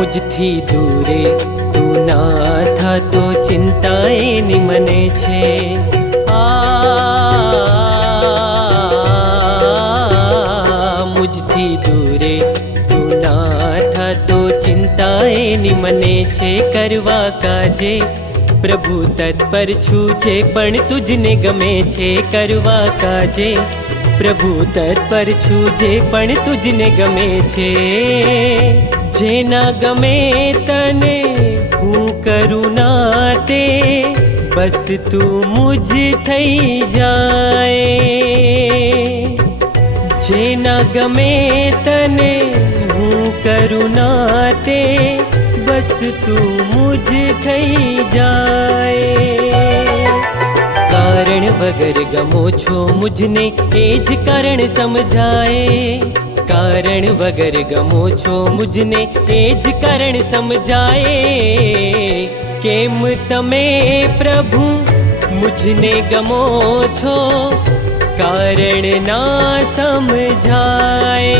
મુજથી દૂરે તું ના થતો ચિંતાએ નિમને છે। મુજથી દૂરે તું ના થતો ચિંતાએ નિમને છે। કરવા કાજે પ્રભુ તત્પર છું જે પણ તુજને ગમે છે। કરવા કાજે પ્રભુ તત્પર છું જે પણ તુજને ગમે છે। જેના ગમે તને હું કરું ના તે બસ તું મુજ થઈ જાય। જેના ગમે તને હું કરું ના તે બસ તું મુજ થઈ જાય। કારણ વગર ગમો છો મુझने એ જ કારણ સમજાય। કારણ વગર ગમો છો મુझने એ જ કારણ સમજાય। કેમ તમે પ્રભુ મુझने ગમો છો કારણ ના સમજાય।